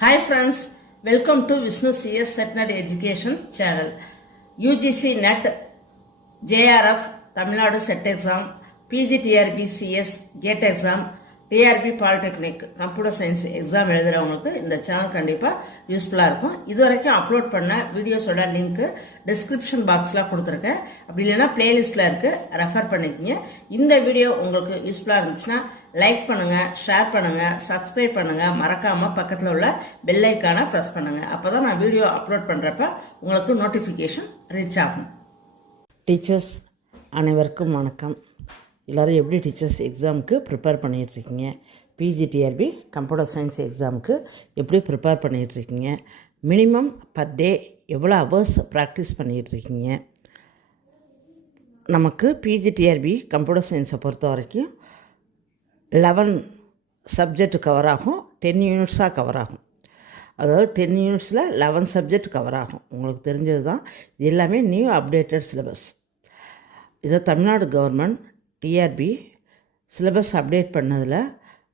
Hi friends, welcome to Vishnu CS Setnet Education channel. UGC NET, JRF, Tamil Nadu Set Exam, PGTRB CS, GATE exam, TRB polytechnic computer science exam எழுதுகிறவங்களுக்கு இந்த channel கண்டிப்பாக யூஸ்ஃபுல்லாக இருக்கும். இது வரைக்கும் upload பண்ண வீடியோஸோட லிங்க்கு டிஸ்கிரிப்ஷன் பாக்ஸில் கொடுத்துருக்கேன். அப்படி இல்லைன்னா பிளேலிஸ்ட்டில் இருக்குது, ரெஃபர் பண்ணிக்கோங்க. இந்த வீடியோ உங்களுக்கு யூஸ்ஃபுல்லாக இருந்துச்சுன்னா லைக் பண்ணுங்கள், ஷேர் பண்ணுங்கள், சப்ஸ்கிரைப் பண்ணுங்கள், மறக்காமல் பக்கத்தில் உள்ள பெல் ஐக்கானை ப்ரெஸ் பண்ணுங்கள். அப்போ தான் நான் வீடியோ அப்லோட் பண்ணுறப்ப உங்களுக்கு நோட்டிஃபிகேஷன் ரீச் ஆகும். டீச்சர்ஸ் அனைவருக்கும் வணக்கம். எல்லோரும் எப்படி டீச்சர்ஸ் எக்ஸாமுக்கு ப்ரிப்பேர் பண்ணிகிட்ருக்கீங்க? பிஜிடிஆர்பி கம்ப்யூட்டர் சயின்ஸ் எக்ஸாமுக்கு எப்படி ப்ரிப்பேர் பண்ணிகிட்ருக்கீங்க? மினிமம் பர் டே எவ்வளோ ஹவர்ஸ் ப்ராக்டிஸ் பண்ணிகிட்ருக்கீங்க? நமக்கு பிஜிடிஆர்பி கம்ப்யூட்டர் சயின்ஸை பொறுத்த வரைக்கும் 11 சப்ஜெக்ட் கவர் ஆகும், 10 யூனிட்ஸாக கவர் ஆகும். அதாவது 10 யூனிட்ஸில் 11 சப்ஜெக்ட் கவர் ஆகும். உங்களுக்கு தெரிஞ்சது தான். இது எல்லாமே நியூ அப்டேட்டட் சிலபஸ். இதை Tamil Nadu government TRB syllabus update பண்ணதில்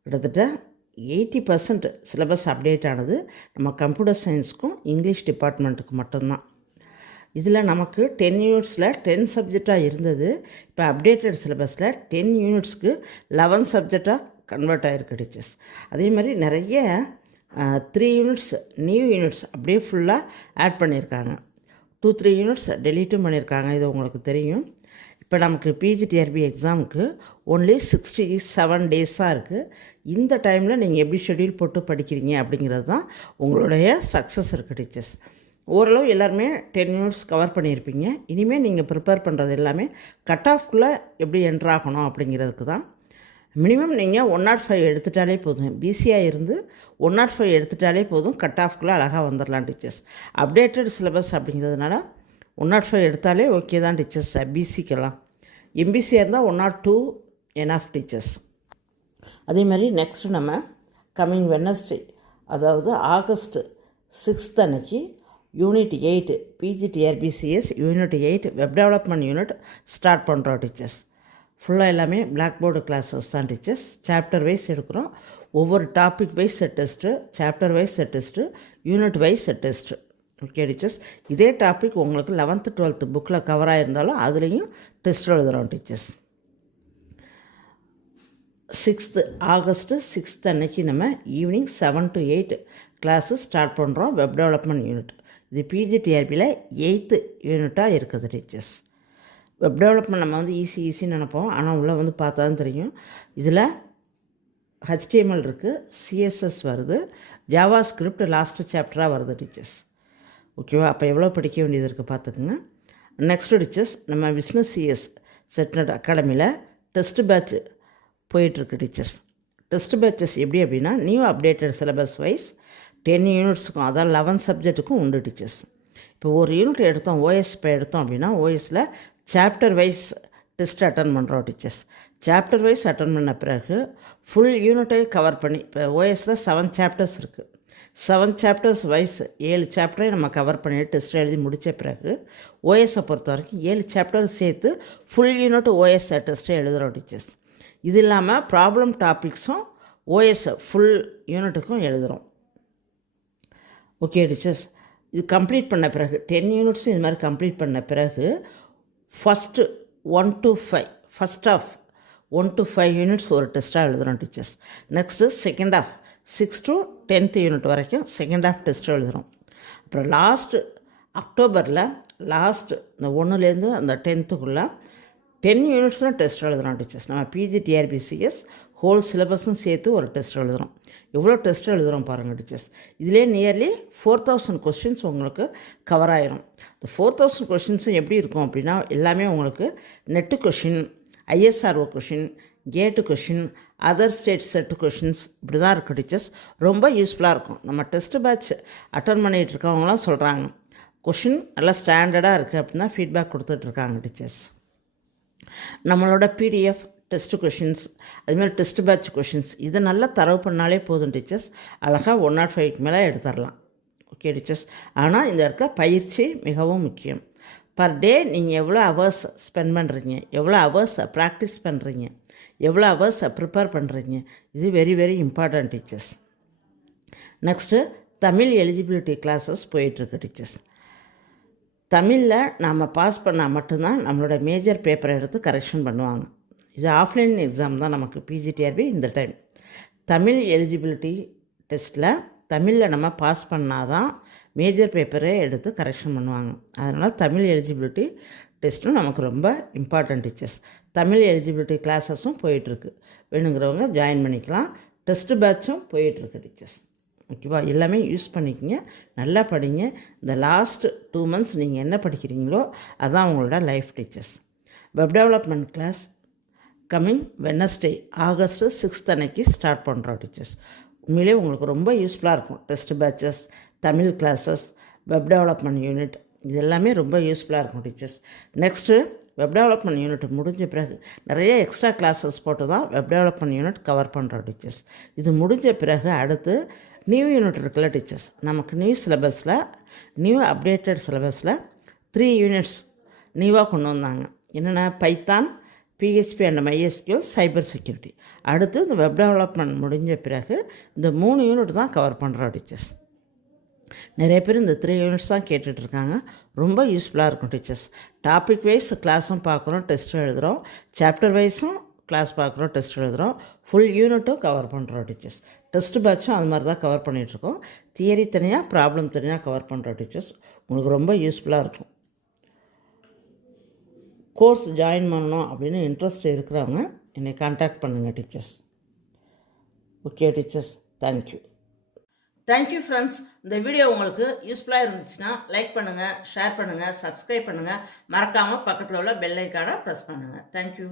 கிட்டத்தட்ட 80% சிலபஸ் அப்டேட் ஆனது நம்ம கம்ப்யூட்டர் சயின்ஸுக்கும் இங்கிலீஷ் டிபார்ட்மெண்ட்டுக்கு மட்டும்தான். இதில் நமக்கு 10 யூனிட்ஸில் 10 சப்ஜெக்டாக இருந்தது. இப்போ அப்டேட்டட் சிலபஸில் 10 யூனிட்ஸ்க்கு 11 சப்ஜெக்டாக கன்வெர்ட் ஆகிருக்கு டீச்சர்ஸ். அதே மாதிரி நிறைய 3 யூனிட்ஸ் நியூ யூனிட்ஸ் அப்படியே ஃபுல்லாக ஆட் பண்ணியிருக்காங்க. 2-3 யூனிட்ஸ் டெலீட்டும் பண்ணியிருக்காங்க. இது உங்களுக்கு தெரியும். இப்போ நமக்கு பிஜிடிஆர்பி எக்ஸாமுக்கு ஒன்லி 67 டேஸாக இருக்குது. இந்த டைமில் நீங்கள் எப்படி ஷெட்யூல் போட்டு படிக்கிறீங்க அப்படிங்கிறது தான் உங்களுடைய சக்ஸஸ் இருக்குது டீச்சர்ஸ். ஓரளவு எல்லாருமே 10 யூனிட்ஸ் கவர் பண்ணியிருப்பீங்க. இனிமேல் நீங்கள் ப்ரிப்பேர் பண்ணுறது எல்லாமே கட் ஆஃப்குள்ளே எப்படி என்ட்ராகணும் அப்படிங்கிறதுக்கு தான். மினிமம் நீங்கள் 105 எடுத்துட்டாலே போதும். பிசியாக இருந்து 105 எடுத்துட்டாலே போதும், கட் ஆஃப்குள்ளே அழகாக வந்துடலாம் டீச்சர்ஸ். அப்டேட்டட் சிலபஸ் அப்படிங்கிறதுனால 105 எடுத்தாலே ஓகே தான் டீச்சர்ஸ். பிசிக்கெல்லாம் எம்பிசியாக இருந்தால் 102 என்ஆஃப் டீச்சர்ஸ். அதே மாதிரி நெக்ஸ்ட்டு நம்ம கம்மிங் வெட்னஸ்டே, அதாவது ஆகஸ்ட் 6 அன்னைக்கு unit 8 PGTRB CS unit 8 web development unit start பண்ணுறோம் டீச்சர்ஸ். ஃபுல்லாக எல்லாமே பிளாக் போர்டு கிளாஸஸ் தான் டீச்சர்ஸ். சாப்டர் வைஸ் எடுக்கிறோம். ஒவ்வொரு topic wise set test, chapter wise set test, unit wise set test. Okay teachers. இதே topic உங்களுக்கு 11th 12th புக்கில் cover ஆகிருந்தாலும் அதுலேயும் டெஸ்ட் எழுதுகிறோம் டீச்சர்ஸ். ஆகஸ்ட் 6 அன்னைக்கு நம்ம ஈவினிங் 7 to 8 கிளாஸு ஸ்டார்ட் பண்ணுறோம். வெப் டெவலப்மெண்ட் யூனிட் இது பிஜிடிஆர்பியில் 8th யூனிட்டாக இருக்குது டீச்சர்ஸ். வெப் டெவலப்மெண்ட் நம்ம வந்து ஈஸின்னு நினைப்போம், ஆனால் உள்ளே வந்து பார்த்தா தான் தெரியும். இதில் ஹெச்டிஎம்எல் இருக்குது, சிஎஸ்எஸ் வருது, ஜாவா ஸ்கிரிப்ட் லாஸ்ட்டு சாப்டராக வருது டீச்சர்ஸ். ஓகேவா? அப்போ எவ்வளோ படிக்க வேண்டியது இருக்குது பார்த்துக்குங்க. நெக்ஸ்ட் டீச்சர்ஸ், நம்ம விஷ்ணு சிஎஸ் செட்நெட் அகாடமியில் டெஸ்ட் பேட்ச் போயிட்டுருக்கு டீச்சர்ஸ். டெஸ்ட் பேட்சஸ் எப்படி அப்படின்னா நியூ அப்டேட்டட் சிலபஸ் வைஸ் 10 யூனிட்ஸுக்கும், அதாவது 11 சப்ஜெக்ட்டுக்கும் உண்டு டீச்சர்ஸ். இப்போ ஒரு யூனிட் எடுத்தோம், ஓஎஸ் இப்போ எடுத்தோம் அப்படின்னா ஓஎஸில் சாப்டர் வைஸ் டெஸ்ட் அட்டன் பண்ணுறோம் டீச்சர்ஸ். சாப்டர் வைஸ் அட்டன் பண்ண பிறகு ஃபுல் யூனிட்டையும் கவர் பண்ணி, இப்போ ஓஎஸில் 7 சாப்டர்ஸ் இருக்குது. 7 சாப்டர்ஸ் வைஸ் 7 சாப்டரையும் நம்ம கவர் பண்ணிட்டு டெஸ்ட் எழுதி முடித்த பிறகு ஓஎஸை பொறுத்த வரைக்கும் 7 சாப்டர் சேர்த்து ஃபுல் யூனிட் ஓஎஸ் டெஸ்ட்டை எழுதுகிறோம் டீச்சர்ஸ். இது இல்லாமல் ப்ராப்ளம் டாபிக்ஸும் ஓஎஸ் ஃபுல் யூனிட்டுக்கும் எழுதுகிறோம். Okay teachers. இது கம்ப்ளீட் பண்ண பிறகு 10 யூனிட்ஸும் இது மாதிரி கம்ப்ளீட் பண்ண பிறகு first 1 to 5 first half 1 to 5 units ஒரு டெஸ்ட்டாக எழுதுகிறோம் teachers. Next second half 6 to 10th unit வரைக்கும் செகண்ட் ஆஃப் டெஸ்ட் எழுதுகிறோம். அப்புறம் லாஸ்ட்டு அக்டோபரில் இந்த 1லேருந்து அந்த 10th 10 யூனிட்ஸ்லாம் டெஸ்ட் எழுதுகிறோம் டீச்சர்ஸ். நம்ம பிஜிடிஆர்பிசிஎஸ் ஹோல் சிலபஸும் சேர்த்து ஒரு டெஸ்ட் எழுதுகிறோம். எவ்வளோ டெஸ்ட் எழுதுகிறோம் பாருங்கள் டீச்சர்ஸ். இதிலே நியர்லி 4000 கொஸ்டின்ஸ் உங்களுக்கு கவர் ஆகிரும். இந்த 4000 கொஸ்டின்ஸும் எப்படி இருக்கும் அப்படின்னா எல்லாமே உங்களுக்கு நெட்டு கொஷின், ஐஎஸ்ஆர்ஓ கொஷின், கேட்டு question, other state set questions இப்படி தான் இருக்குது டீச்சர்ஸ். ரொம்ப யூஸ்ஃபுல்லாக இருக்கும். நம்ம டெஸ்ட் பேட்ச் அட்டன் பண்ணிகிட்டு இருக்கவங்களாம் சொல்கிறாங்க கொஷின் நல்லா ஸ்டாண்டர்டாக இருக்குது அப்படின்னா ஃபீட்பேக் கொடுத்துட்ருக்காங்க டீச்சர்ஸ். நம்மளோட பிடிஎஃப் டெஸ்ட் கொஷின்ஸ், அதுமாதிரி டெஸ்ட் பேட்ச் கொஷின்ஸ் இதை நல்லா தரவு பண்ணாலே போதும் டீச்சர்ஸ். அழகாக 105 மேலே எடுத்துடலாம். Okay teachers. ஆனால் இந்த இடத்துல பயிற்சி மிகவும் முக்கியம். பர் டே நீங்கள் எவ்வளோ ஹவர்ஸ் ஸ்பெண்ட் பண்ணுறீங்க, எவ்வளோ ஹவர்ஸ் ப்ராக்டிஸ் பண்ணுறீங்க, எவ்வளோ ஹவர்ஸ் ப்ரிப்பேர் பண்ணுறீங்க, இது very very important teachers. Next Tamil eligibility classes போயிட்டுருக்கு டீச்சர்ஸ். தமிழில் நாம் பாஸ் பண்ணால் மட்டும்தான் நம்மளோட மேஜர் பேப்பரை எடுத்து கரெக்ஷன் பண்ணுவாங்க. இது ஆஃப்லைன் எக்ஸாம் தான் நமக்கு பிஜிடிஆர்பி இந்த டைம். தமிழ் எலிஜிபிலிட்டி டெஸ்ட்டில் தமிழில் நம்ம பாஸ் பண்ணால் தான் மேஜர் பேப்பரே எடுத்து கரெக்ஷன் பண்ணுவாங்க. அதனால் தமிழ் எலிஜிபிலிட்டி டெஸ்ட்டும் நமக்கு ரொம்ப இம்பார்ட்டன்ட் டீச்சர்ஸ். தமிழ் எலிஜிபிலிட்டி கிளாஸஸும் போயிட்டுருக்கு. வேணுங்கிறவங்க ஜாயின் பண்ணிக்கலாம். டெஸ்ட்டு பேட்சும் போயிட்டுருக்கு டீச்சர்ஸ். ஓகேவா? எல்லாமே யூஸ் பண்ணிக்கங்க, நல்லா படிங்க. இந்த லாஸ்ட் 2 months நீங்கள் என்ன படிக்கிறீங்களோ அதுதான் உங்களோட life teachers. Web development class coming Wednesday August 6th அன்னைக்கு ஸ்டார்ட் பண்ணுறோம் டீச்சர்ஸ். உண்மையிலே உங்களுக்கு ரொம்ப யூஸ்ஃபுல்லாக இருக்கும். Test batches, Tamil classes, web development unit, இது எல்லாமே ரொம்ப யூஸ்ஃபுல்லாக இருக்கும் teachers. Next web development unit முடிஞ்ச பிறகு நிறைய எக்ஸ்ட்ரா கிளாஸஸ் போட்டு தான் வெப் டெவலப்மெண்ட் யூனிட் கவர் பண்ணுறோம் டீச்சர்ஸ். இது முடிஞ்ச பிறகு அடுத்து நியூ யூனிட் இருக்குல்ல டீச்சர்ஸ், நமக்கு நியூ சிலபஸில், நியூ அப்டேட்டட் சிலபஸில் 3 யூனிட்ஸ் நியூவாக கொண்டு வந்தாங்க. என்னென்ன? Python, PHP and MySQL, cyber security. அடுத்து இந்த வெப் டெவலப்மெண்ட் முடிஞ்ச பிறகு இந்த 3 யூனிட் தான் கவர் பண்ணுறோம் டீச்சர்ஸ். நிறைய பேர் இந்த 3 யூனிட்ஸ் தான் கேட்டுட்ருக்காங்க. ரொம்ப யூஸ்ஃபுல்லாக இருக்கும் டீச்சர்ஸ். டாபிக் வைஸ் கிளாஸும் பார்க்குறோம், டெஸ்ட்டும் எழுதுகிறோம். சாப்டர் வைஸும் கிளாஸ் பார்க்குறோம், டெஸ்ட் எழுதுகிறோம். ஃபுல் யூனிட்டும் கவர் பண்ணுறோம் டீச்சர்ஸ். டெஸ்ட் பேட்சும் அது மாதிரி தான் கவர் பண்ணிகிட்ருக்கோம். தியரி தனியாக, ப்ராப்ளம் தனியாக கவர் பண்ணுறோம் டீச்சர்ஸ். உங்களுக்கு ரொம்ப யூஸ்ஃபுல்லாக இருக்கும். கோர்ஸ் ஜாயின் பண்ணணும் அப்படின்னு இன்ட்ரெஸ்ட் இருக்கிறவங்க என்னை கான்டாக்ட் பண்ணுங்கள் teachers. Okay teachers, thank you. Thank you friends. இந்த வீடியோ உங்களுக்கு யூஸ்ஃபுல்லாக இருந்துச்சுன்னா லைக் பண்ணுங்கள், ஷேர் பண்ணுங்கள், சப்ஸ்கிரைப் பண்ணுங்கள். மறக்காமல் பக்கத்தில் உள்ள பெல் ஐக்கானை ப்ரெஸ் பண்ணுங்கள். தேங்க்யூ.